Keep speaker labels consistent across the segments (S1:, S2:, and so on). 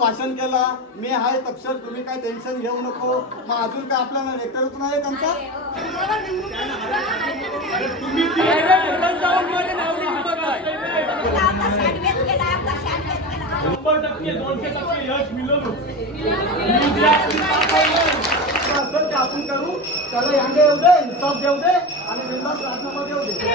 S1: भाषण केलं मी आहे तक्षर तुम्ही काय टेन्शन घेऊ नको. मग अजून काय आपल्याला लेटरच नाही त्यांचा? आपण करू. त्याला यांगे येऊ दे इन्साफ देऊ दे आणि बिंदास राजीनामा देऊ दे.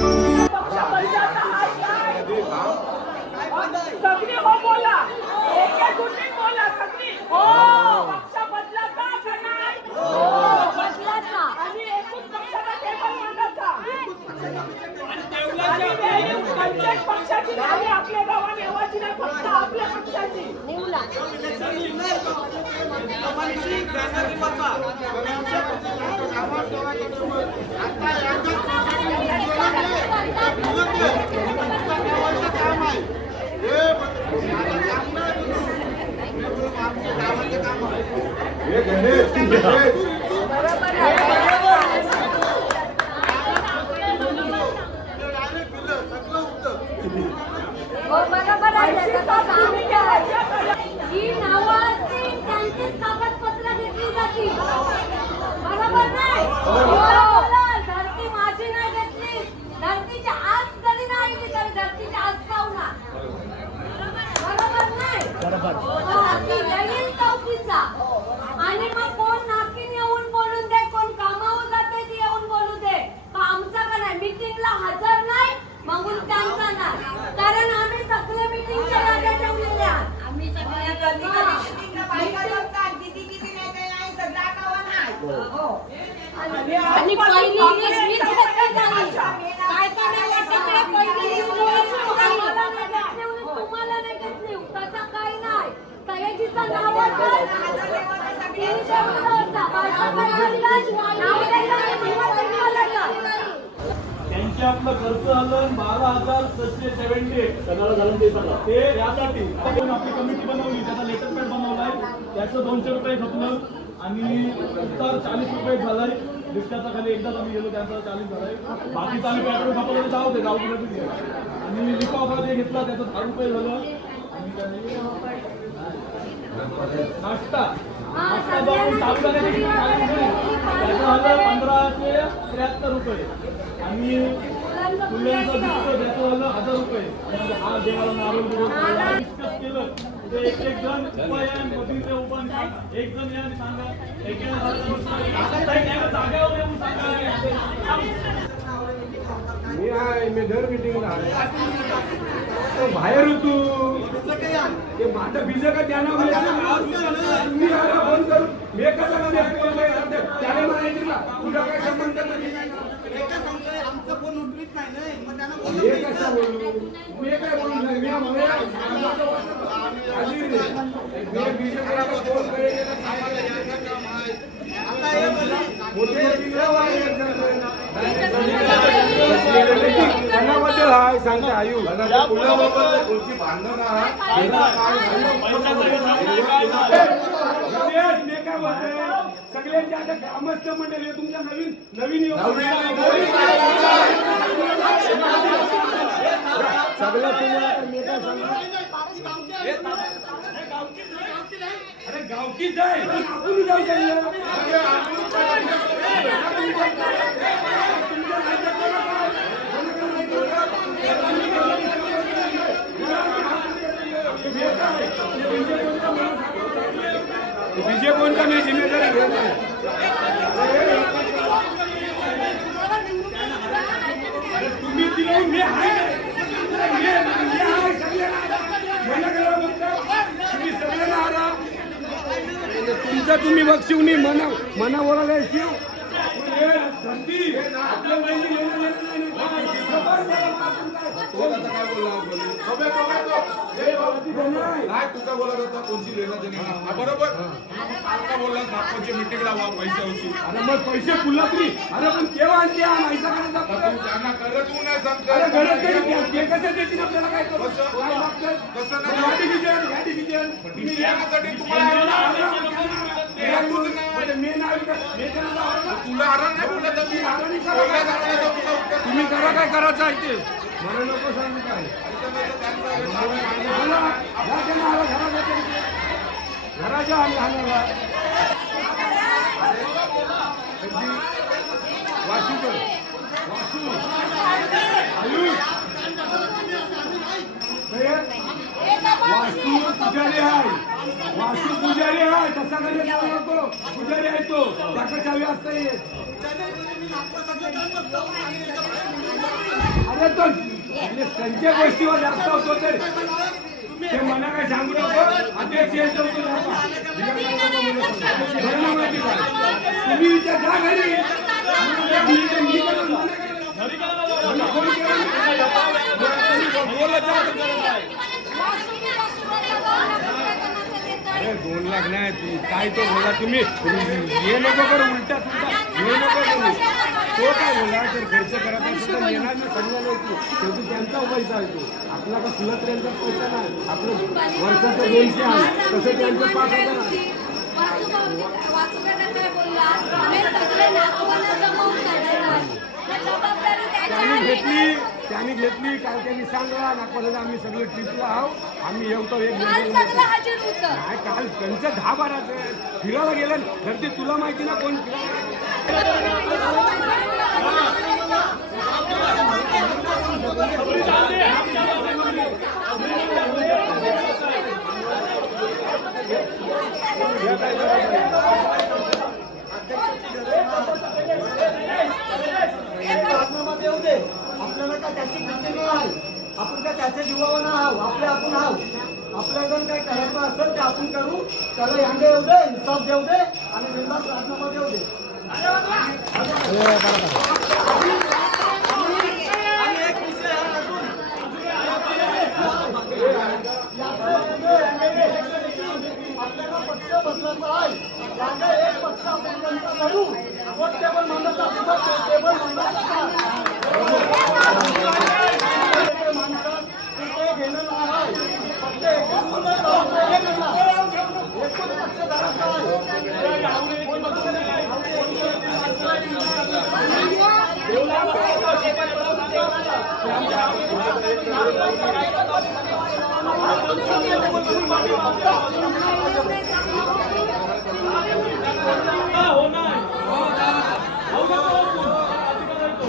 S2: सगळी हो बोला एके गुन्हे बोला सगळी हो पक्ष बदलाचा का नाही बदलाचा आणि एकूण पक्षाचा टेबल मांडायचा आणि ते प्रत्येक पक्षाची नावे आपल्या गावात येवायची नाही फक्त आपल्या पक्षाची.
S3: हो बरोबर आहे त्याचं सांगतो. जी नावं असतील त्यांचीच कागदपत्र घेतली जातील बरोबर नाही हो. धरती माझी नाही घेतली धरतीच्या आज जरी नाही आली तरी धरतीच्या आज पावणार बरोबर नाही बरोबर येईल चौकीचा आणि मग कोण नाकीन येऊन बोलून दे कोण कामावर जाते ते येऊन बोलू दे का आमचा का नाही मीटिंगला हजर नाही मग त्यांचा नाही कारण आम्ही सगळे मीटिंगच्या याद्या ठेवलेल्या आम्ही आणि पहिली झाली. काय करायला सगळे पहिली वीस तुम्हाला नाही घेतली तसं काही नाही. तयाजीचं नाव असेल. तीनशे होतं. नाव द्यायचं, निवडून निवडलं का?
S4: त्यांचे आपलं खर्च आलं बारा हजार सशे सेव्हन्टी ते यासाठी. आपण आपली कमिटी बनवली त्याचा लेटर पॅड बनवलाय. त्याचं दोनशे रुपये खपलं. आणि उत्तर चाळीस रुपये झालाय. रिक्षाचा खाली एकदाच आम्ही गेलो त्यांचा चाळीस झालाय. बाकीचं आम्ही पेट्रोल खपलं जाऊ दे जाऊ दे आणि लिफाफा जे घेतला त्याचं दहा रुपये झालं. नाश्ता. झालं पंधराशे त्र्याहत्तर रुपये. आणि मुलांचं बिस्कट त्याचं झालं हजार रुपये. हा देवाला नारळ केलं. ते एक एक जण उपाय आहे एक जण या सांगा एक जागेवर येऊन सांगा.
S5: मी आहे मी दर मिटिंगला बाहेर होतो. ते माझं बीज का त्यांना मी फोन करून मी कसं त्याने ना तुझा काय संबंध नाही? आहे. कोणाबद्दल आहे सांगता आयु.
S6: भांडण
S5: विजय, मी काय म्हणतोय, सगळ्यांचे आता ग्रामस्थ मंडळी आहे, तुमच्या नवीन नवीन? अरे गावकीच आहे. आपण जाऊ विजय कोणता नाही अरे तुम्ही दिलं मी तुम्ही मना मना बोलायला शिव. धरती आपल्या नाही नाही. खबर द्या आपण काय.
S6: काय तुका बोलत होता कोणची लेणं देणं नाही. बरोबर आता बोलला नागपूरची मिटिंग लावा पैशावरची
S5: अरे मग पैसे अरे पण केव्हा आणते हा.
S6: तू त्यांना करत येऊ नाही सांगत
S5: अरे गरज तरी ते- ते कसं देतील आपल्याला काय?
S6: कसं? कसं नाही? तुम्हाला तुला नाही तर मी
S5: तुम्ही करा काय करायचं आहे ते? मला नको सांगू काय. घराच्या आम्ही हाणाला वासूकर वासू. आयुष. वास्तू पुजारी आहे वास्तू पुजारी आहे तसा कधी जाऊ नको पुजारी आहे तो त्याकडे चावी असता येत अरे तो त्यांच्या गोष्टीवर जास्त होतो तर ते मला काय सांगू नको अध्यक्ष यायचं होतं नका. बरं का? घरी मी करून मी इथे मना केलं.
S4: घरी काय लावलं?
S5: मला फोन केला मी.
S4: बोललं जा, तर गरज आहे.
S5: अरे दोन लाख नाही ती- काय तो बोला तुम्ही हे नको करू उलटा सुलटा हे नको करू तो काय बोला जर खर्च करत असेल तर येणार ना समजायला की शेवटी त्यांचा पैसा आहे तो. आपला का फुलत त्यांचा पैसा नाही? आपलं वर्षाचं दोनशे आहे. तसं त्यांचं पाच हजार. घेतली. त्यांनी घेतली काल त्यांनी सांगला नागपूरला आम्ही सगळे ट्रिपला आहो आम्ही येतो एक नाही काल त्यांचं दहा बाराचं आहे. फिरायला गेलं. तर ते तुला माहिती ना कोण
S1: देऊ दे. आपल्याला काय त्याची भीती नाही आहे आपण काय त्याच्या जीवावर आहो आपले आपण आहो आपल्याला जर काय करायचं असेल ते आपण करू. त्याला यांगे येऊ दे इन्साफ देऊ दे आणि बिंदास राजीनामा देऊ दे आणि एक विषय आहे अजून. आपल्याला पक्ष बदलायचा आहे यांना एक पक्ष आपण त्यांचा करू वोट टेबल मांडायचा असेल टेबल मांडायचा ते माणसं ते घेणं नाही आहे. फक्त एकूण एकूण पक्ष धरायचा आहे
S4: हा, हो नाही. हो ना, हो ना. आता करायचो.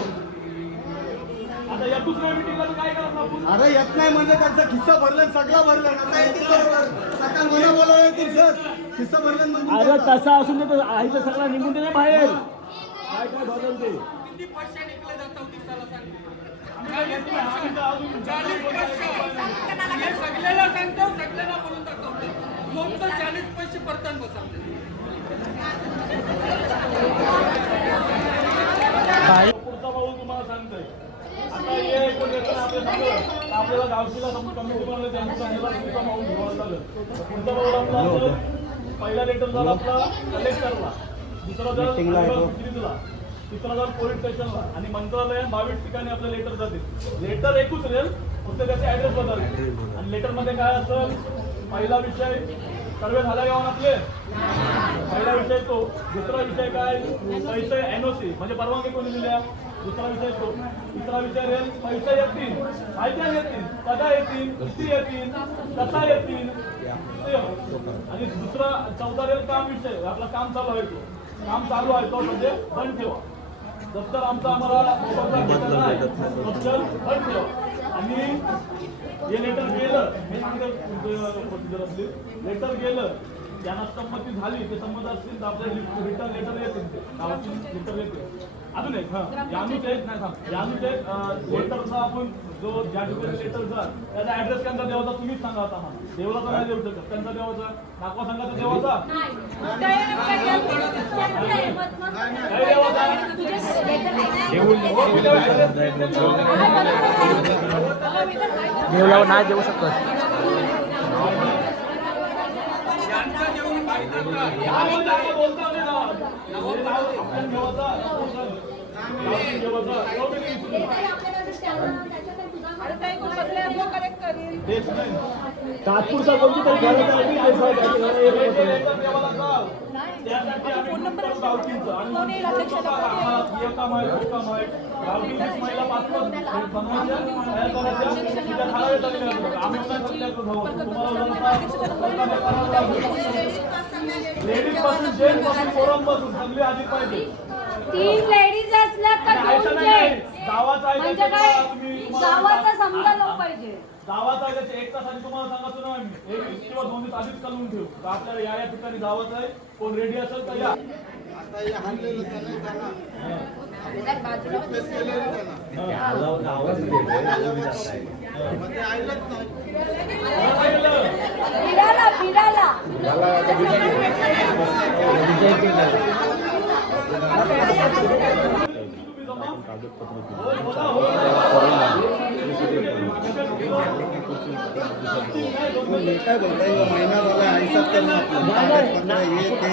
S4: आता या दुसऱ्या मिटिंगला काय करणार आपण
S1: अरे येत नाही म्हणजे त्यांचा खिस्सा भरलं सगळं भरलं आता येतील बरोबर. सकाळ मला बोलावं येतील सर. खिस्सा भरलं म्हणजे
S4: अरे तसा असून दे तर आहे तर सगळा निघून दे ना बाहेर. काय काय ते? आम्ही तर अजून
S7: सगळ्याला सांगतो सगळ्याला बोलून दाखवतो दोन तर चाळीस पैसे परतान बसा
S4: पुढचा पाऊल तुम्हाला सांगतोय. पहिला लेटर झाला आपला कलेक्टरला दुसरा जर विक्रीला तिसरा जर पोलीस स्टेशनला आणि मंत्रालयात बावीस ठिकाणी आपलं लेटर जातील लेटर एकूच रेल फक्त त्याचे ऍड्रेस बदल आणि लेटरमध्ये काय असेल पहिला विषय सर्वे झाला गावात आपले पहिला विषय तो. दुसरा विषय काय? पैसे एनओसी म्हणजे परवानगी कोणी दिल्या दुसरा विषय तो. तिसरा विषय रेल. पैसे येतील. फायद्या येतील. कदा येतील? किती येतील? कसा येतील? हो. आणि दुसरा चौदा रेल काम विषय. आपला काम चालू आहे तो. काम चालू आहे तो म्हणजे बंद ठेवा. दप्तर आमचा आम्हाला मोबदला भेटत नाही दप्तर बंद ठेवा. आणि हे लेटर गेलं हे सांगतो असली लेटर गेलं ज्यांना संमती झाली ते संमत असतील तर आपल्या रिटर्न लेटर येतील ते गावाची लेटर येते. अजून एक हा यानुच एक नाही सांग यानुच एक लेटरचा आपण जो ज्या ठिकाणी लेटरचा त्याचा ऍड्रेस त्यांचा देवाचा तुम्हीच सांगा आता आम्हाला. देवळाचा नाही देऊ शकत. त्यांचा देवाचा संघाचा देवाचा? काय देवाचा
S8: देवला नाही देऊ शकत
S4: यामध्ये आपण बोलतो आम्ही ना. हे नाव आपण देवाचा गावातील देवाचा एवढं काही इच्छुक नाही. तेच नाही. तात्पुरता कोणती तरी घराचा आहे फोन ते सगळं हे लेडीजपासून जेंट्सपासून सगळे आधी पाहिजे
S3: तीन लेडीज असल्या तर दोन
S4: नाही, गावाचा आहे
S3: म्हणजे
S4: त्याच्यात
S3: काय
S4: तुम्ही- तुम्हाला-
S3: गावाचा समजा लोक पाहिजे
S4: गावाचा आहे एक तास आधी तुम्हाला सांगायचं ना आम्ही एक वीस किंवा दोन दिवस आधीच कळवून ठेवू तर आपल्याला या या ठिकाणी जावाचं आहे कोण रेडी असेल तर या
S9: आता हे हाणलेलं त्याने त्यांना रिक्वेस्ट केलेली त्यांना मग ते काय बोलताय महिना झाला आपलं. कागदपत्र हे ते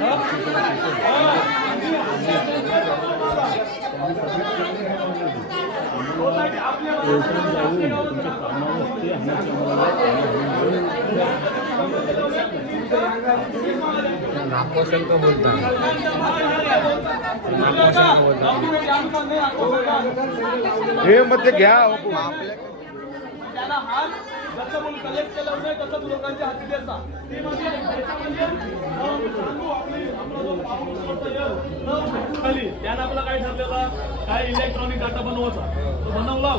S6: सकाळला सकाळ हे मध्ये घ्या
S4: त्याला हात जसं म्हणून कलेक्ट केलं नाही तसंच लोकांच्या हाती द्यायचा ते म्हणजे खाली. त्यानं आपलं काय ठरलेलं? काय इलेक्ट्रॉनिक डाटा बनवायचा? तो बनवला.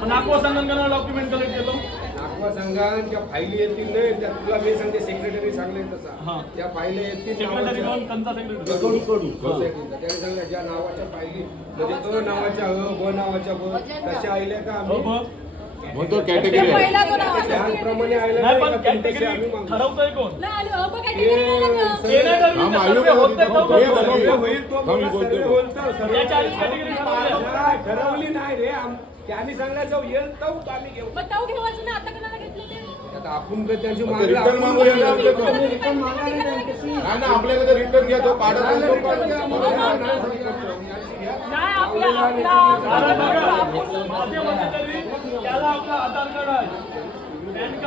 S4: पण नागवा संगणकानं डॉक्युमेंट कलेक्ट केलं.
S5: नागवा संघांच्या फायली येतील नाही त्या तुला मी सांगते सेक्रेटरी सांगले
S4: हा.
S5: तसा त्या फायली येतील
S4: सेक्रेटरी.
S5: त्याने सांगितलं ज्या नावाच्या फायली म्हणजे तो नावाच्या अ ब नावाच्या ब तशा आल्या का
S4: हो
S5: आम्ही?
S4: बघ.
S6: म्हणतो कॅटेगरी आहे
S5: त्याप्रमाणे
S4: नाही पण कॅटेगरी
S5: आम्ही मागू.
S4: ठरवतोय कोण
S5: हे.
S4: हे
S6: आम
S4: सर्वे
S6: आयोग
S4: होते
S6: आहे,
S4: तो
S5: हे
S4: बरोबर.
S5: सर्व होईल तो
S6: आम्ही
S5: बोला,
S6: बोलतोय.
S5: सर्व होईल तो सर्व
S4: त्याच्या आधीच category ठरवल्या.
S5: नाही, ठरवली नाही रे आम- ते आम्ही सांगायचं येईल तो आम्ही घेऊ
S3: मग ताऊ घेवायचं ना आता कोणाला घेतलं ते
S5: आता आपण काय त्यांची
S6: मग
S5: मागणी
S6: ते return
S5: आपण
S6: मागूया ना आपल्याकडं.
S5: तुम्ही return मागा नाही त्यांच्याशी.
S6: नाही ना आपल्याकडे रिटर्न घ्या तो काढत नाही, तो काढत
S5: सांगितलं.
S4: कारण बघा, तरी त्याला आपलं आधार कार्ड आहे पॅन कार्ड आहे राशन कार्ड आहे
S6: ए, जाऊ दे तो.
S4: हे आपली डॉक्युमेंट किती महत्वाचं आहे तुम्ही विचार करा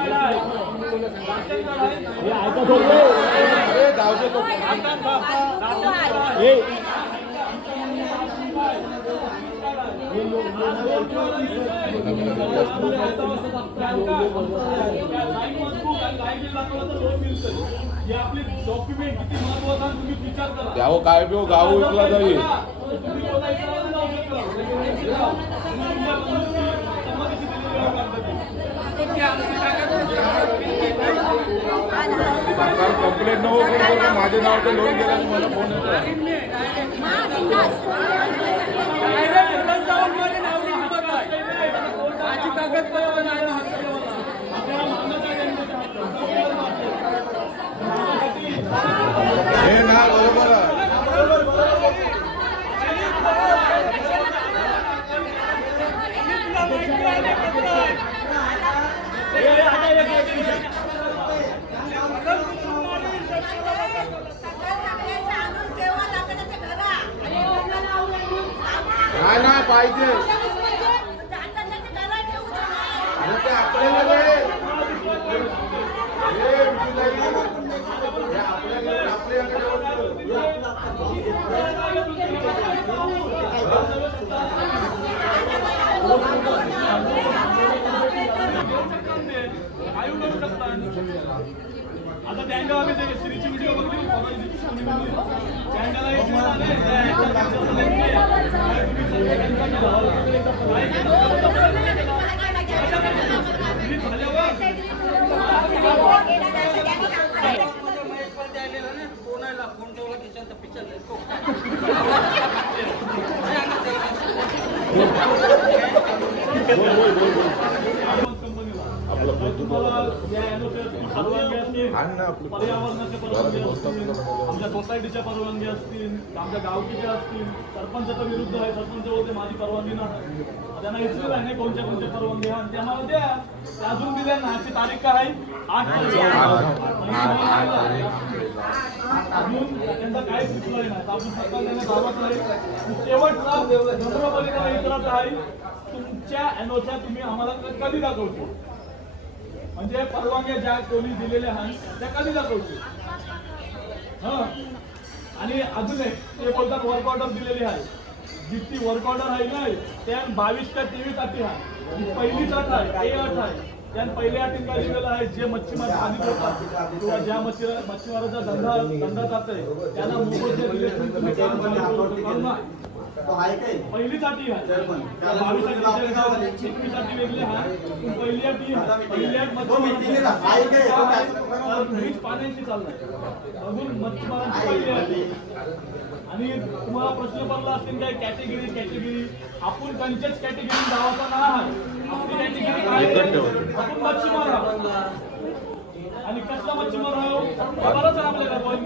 S6: द्यावं काय बी गाव विकला जाईल
S4: तुम्ही बोलायचं नाही, जाऊ शकता. तुम्ही तुमच्या बंधूंची संमतीची दिलेली आहे कागदाची.
S6: सरकार कंप्लेंट नको करू बरं, माझ्या नावाचं लोन गेलं मला फोन येतो
S10: माझी कागदपत्र नाही
S6: हे ना बरोबर आहे नाही नाही पाहिजे आणि ते आपल्याला रे. हे विजयलाही, हे आपल्याला आपल्याकडे
S4: काय करू शकता आता त्यांना आम्ही ते श्रीची व्हिडिओ बघली त्यांना एक फोन आले, त्या कंपनीला तुम्हाला पर्यावरणाच्या परवानगी असतील आमच्या सोसायटीच्या परवानगी असतील आमच्या गावकीच्या असतील सरपंचाच्या विरुद्ध आहे सरपंच बोलते माझी परवानगी नाही त्यांना इथलं आहे नाही कोणत्या कोणत्या परवानगी आहे? आणि त्यांना द्या. ते अजून दिल्या ना आजची तारीख काय आहे? आठ अजून त्यांचा काहीच सुचलं नाही. आपण सरकार त्यांना दावाच नाही शेवटचा नम्रपणे विचारायचं आहे. तुमच्या अनोख्या तुम्ही आम्हाला कधी दाखवतो म्हणजे परवानग्या ज्या कोणी दिलेल्या आहेत त्या कधी दाखवतो हा. आणि अजून एक ते बोलतात वर्क ऑर्डर दिलेली आहे. जितकी वर्क ऑर्डर आहे ना त्या बावीस का तेवीस अटी आहे. जी पहिलीच अट आहे ए अट आहे. त्या पहिल्या अटीत काय दिलेलं आहे जे मच्छीमार हानी करतात किंवा ज्या मच्छी मच्छीमाराचा धंदा धंदा जातोय त्यांना मोबदले दिले
S1: तो आहे काय?
S4: पहिली आहे. बावीस अटी एकवीस वेगळी आहे. पण
S1: तो
S4: पाण्याची चालणार. अजून मच्छीमारांची पहिली अटी आणि तुम्हाला प्रश्न पडला असतील काय कॅटेगरी कॅटेगरी आपण त्यांच्याच कॅटेगरी गावाचा आहे. आपली कॅटेगरी काय? आपण मच्छीमार आहोत. आणि कसला मच्छीमार आहोत? बरंच आपल्याला कोण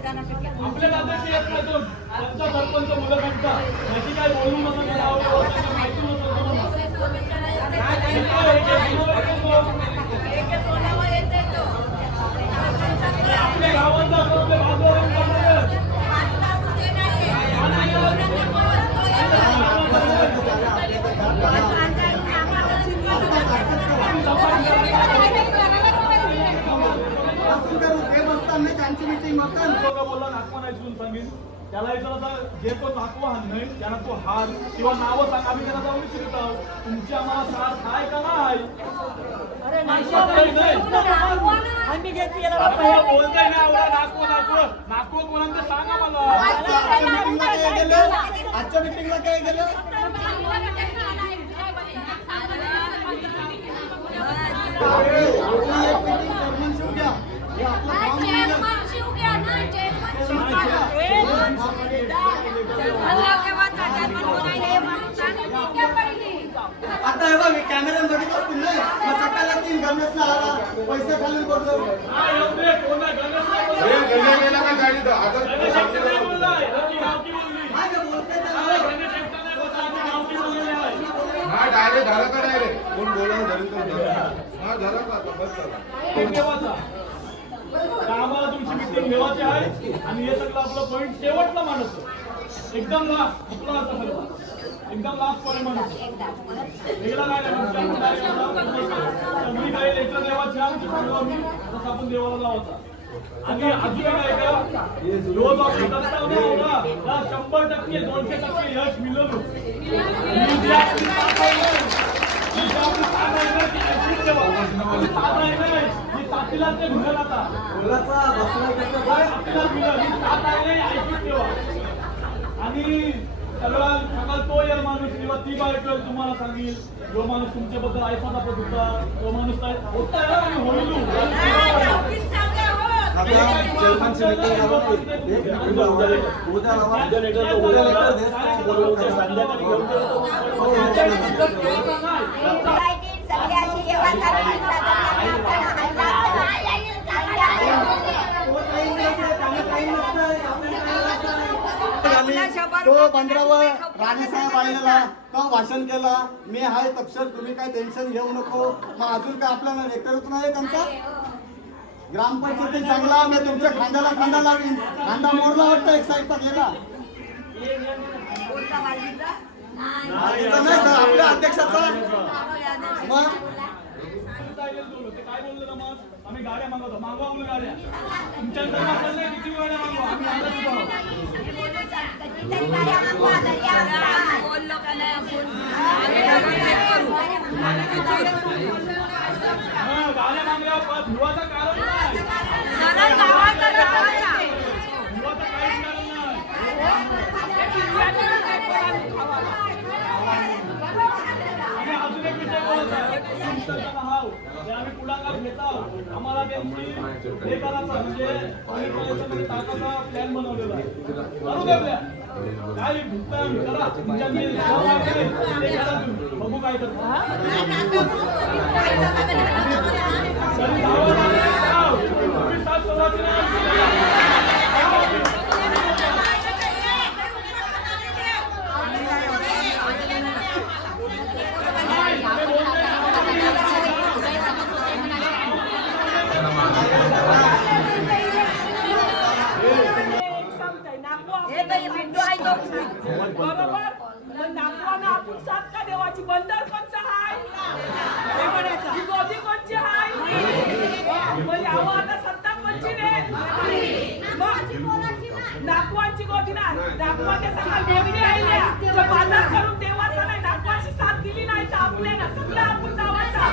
S4: आपल्या अध्यक्ष येत नाही तो सरपंच मुलं त्यांचा याची काय बोलू नका त्याला माहिती नसतं आपल्या गावाचा आपल्या बाजूवरून करणारे.
S1: असं करू बसताना त्यांची मिटिंग
S4: लोकं बोलला नाकवा नाही शिवून सांगेन त्याला विचारायचा जे तो नाकवा हाण नाही त्यांना तो हार किंवा नावं सांग. आम्ही त्यांना जाऊन विचारत आहोत तुमची आम्हाला साथ आहे का नाही? हे बोलताय ना एवढा नाकवा नाकवा. नाकवा कोणाचं सांगा मला.
S1: आजच्या मिटिंगला काय गेलं? एक meeting आता हे बघ कॅमेरा बघितलं असतील ना मग सकाळला तीन गणेश आला पैसे खाली पडलो
S6: गेला का गाडी
S1: काय
S4: हा,
S6: डायरेक्ट झालं का डायरेक्ट कोण बोलावं झालं तो हा झालं का आता बस झाला
S4: तो ठेवायचा. तर आम्हाला तुमची मिटिंग ठेवायची आहे आणि हे पॉईंट शेवटला मानतो एकदम लास्ट आपला असं म्हणतो एकदम लास्ट पॉईंट मानतो वेगळा काय नाही, मी काही लेटर देवा छान सांगू मी तसं आपण देवाला लावता आणि अजून काय का रोज आपण होता. शंभर टक्के दोनशे टक्के यश मिळवलं आणि सगळा सगळा तो यार माणूस किंवा ती बायको तुम्हाला सांगेल जो माणूस तुमच्याबद्दल ऐसा आपण होता तो माणूस काय होता आणि होईल
S1: उद्या तो पंधरावर राणीसाहेब आलेला तो भाषण केला. मी हाय तपशर तुम्ही काय टेन्शन घेऊ नको. मग अजून काय आपल्याला रेकॉर्ड नाही त्यांचा? ग्रामपंचायती चांगला मी तुमच्या खांद्याला खांदा लावीन. खांदा मोडला वाटतं एक साईडचा गेला. नाही. सर आपल्या अध्यक्षाचा. मग?
S4: काय बोललो ना मग आम्ही गाड्या मागवतो मागवा आम्ही गाड्या तुमच्या किती वेळा मागवा आम्ही गाड्या मागल्या. धुवाचं कारण नाही
S8: धुवाचं
S4: काहीच कारण नाही आम्ही पुढाकार घेत आहोत आम्हाला त्यांची हे करायचं म्हणजे त्याच्यामध्ये टाकायचा प्लॅन बनवलेला आहे काय करा तुमच्या बघू काय करतो तरी धावा लागली, धाव. तुम्ही सात सव्वाची नाही.
S2: एक सांगताय, नाकवा
S8: हे बाई बिंदू आहे तो
S2: बरोबर मग नाकवानं आपण सात का देवाची बंदर कोणचं हाय हे म्हणायचं ही गोदी कोणची हाय मग यावं आता सत्ता कोणची रे मग ना नागवाच्या सगळ्या गोदी राहिल्या. तर बाजार करून देवाचा नाही नागवाची साथ दिली नाही तर आपल्या ना सगळं आपण दावाचा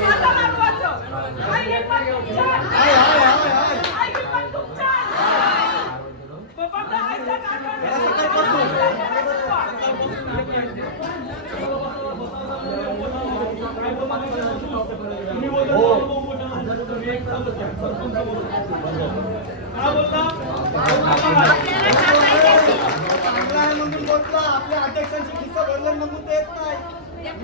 S2: बाजार लागवायचं आई हे पण तुमच्या आई हे पण तुमच्या बाबा तर आयचा
S4: तुम्ही बोलता बोलता.
S1: म्हणून आपल्या अध्यक्षांची खिस्सा भरलं म्हणून ते येत नाही
S4: आहे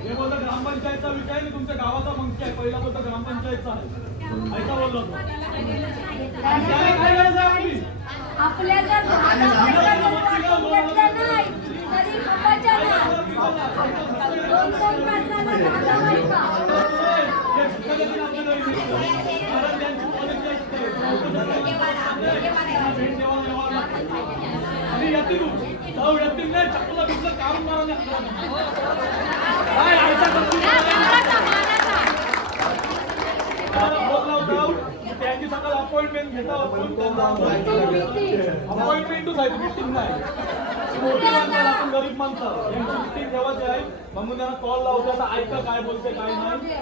S4: हे बोलता ग्रामपंचायतचा विषय तुमच्या गावाचा मंच आहे पहिला बोलता ग्रामपंचायतचा आहे बोललो
S3: आपल्या जर
S4: अपॉइंटमेंट घेता अपॉइंटमेंटच आहे मीटिंग नाही मोठी माणसं आपण गरीब माणसं यांची मीटिंग ठेवायची आहे म्हणून त्यांना कॉल लावतो आता ऐका काय बोलते काय नाही
S8: आम्ही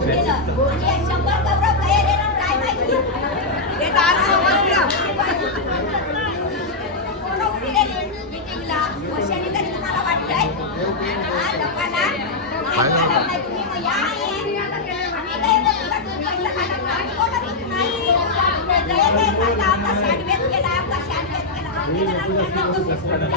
S8: पैसा नाही. Apa?